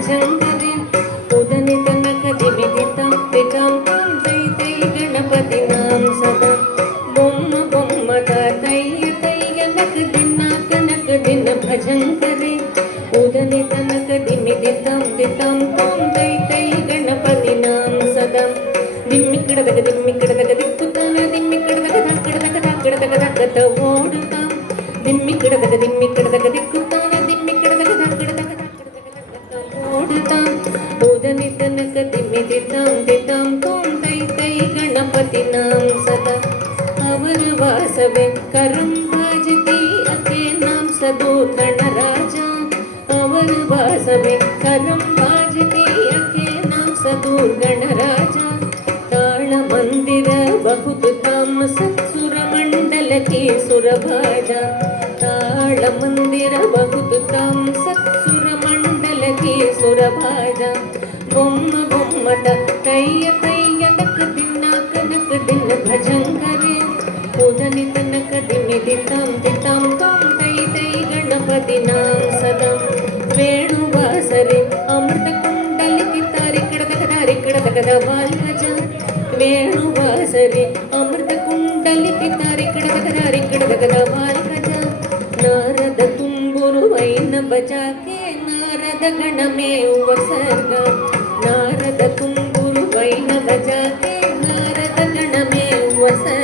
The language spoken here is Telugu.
భజంగరే ఉదని తనక దివిదితం పితం తై తై గణపతి నాం సదా బొమ్మ బొమ్మ తయ్య తయ్య నక దిన భజంగరే ఉదని తనక దిమిదితం పితం తై తై గణపతి నాం సదా దిమ్మిక్కడదగ దిక్కుతాన దిమ్మిక్కడదగ దక్కడదగ ఓడుతాం దిమ్మిక్కడదగ దిక్కుతాన దిమ్మిక్కడదగ ఓడుతాం ఉదని తనక దిమిదితం తై తై గణపతి నాం సదా अवर वासवे करम भाजती अके नाम सदूर गणराजा अवर वासवे करम भाजती अके नाम सदूर गणराजा ताल मंदिर बहुत ताम सत्सुर मंडल की सुरभाजा ताल मंदिर बहुत ताम सत्सुर मंडल की सुरभाजा बोम्म बोम्मट तैय तैय नक दिन भजंगरे उदनि तनक दिमिदितं तै तै गणपति नाम सदा वेणुवासरे अमृत कुंडलिति तारिकड़दगद बालगज वेणुवासरे अमृत कुंडलिति तारिकड़दगद बालगज नारद तुम्बुरु वैन बजाके नारद गणमे उपसर्ग नारद तुम्बुरु वैन बजाके नारद गणमे उपसर्ग